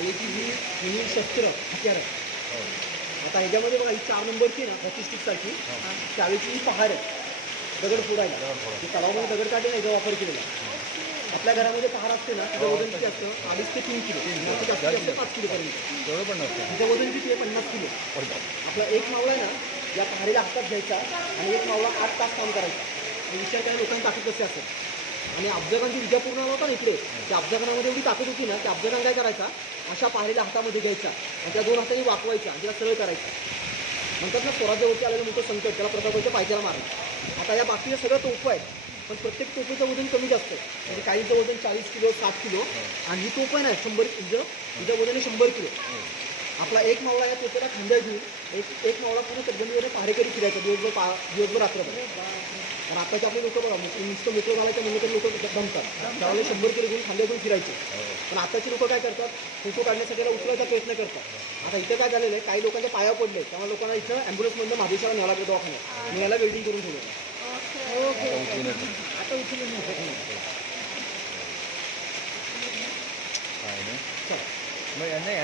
शाळेची ही शस्त्र हत्यार आहे. आता ह्याच्यामध्ये बघा ही 4 नंबरची ना प्रतिष्ठितसाठी शाळेची ही पहार आहे दगड फोडायला. की तलावामध्ये दगड काढले नाही याचा वापर केलेला. आपल्या घरामध्ये पहार असते ना तिचं वजन किती असतं 2.5 ते 3 किलो. जास्तीत जास्त 5 किलोपर्यंत तेवढं पण नसतं. तिचं वजन किती आहे 50 किलो. आपला एक मावळा आहे ना या पहारीला हातात घ्यायचा आणि एक मावळा 8 तास काम करायचा. आणि विचार करा लोकांची ताकद कशी असेल. आणि अफजगांची विजापूर्ण होता ना इकडे त्या अफजगांमध्ये एवढी ताकद होती ना त्या अफजगान काय करायचा अशा पहारीला हातामध्ये घ्यायचा आणि त्या 2 हातांनी वाकवायचा आणि तिला सरळ करायचा. म्हणतात ना स्वराज्यावरती आलेलं मोठं संकट त्याला प्रतापाच्या पायथ्याला मारायचं. आता या बाकीचं सगळं तोफं आहेत पण प्रत्येक तोफेचं वजन कमी जास्त आहे. म्हणजे काहीचं वजन 40 किलो 60 किलो आणि ही तोफ आहे ना 100 हिचं वजन आहे 100 किलो. आपला एक मावळा या तोफेला खांद्या घेऊन एक मावळा पूर्ण तटबंदीवर पहारेकरी फिरायचा दिवसभर रात्रभर. पण आताचे आपले लोक बघा नुसतं मोकळं घालायचं म्हणलं तर लोक दमतात. त्यावेळेला 100 किलो घेऊन खांद्या घेऊन फिरायचे. पण आताची लोक काय करतात फोटो काढण्यासाठी त्याला उचलायचा प्रयत्न करतात. आता इथं काय झालेलं आहे काही लोकांच्या पाया पडले त्यामुळे लोकांना इथं ॲम्ब्युलन्समधनं महादेशाला न्यायला लागलं दवाखान्यात. न्यायला वेल्डिंग करून ठेवलं. आता उचलून नाही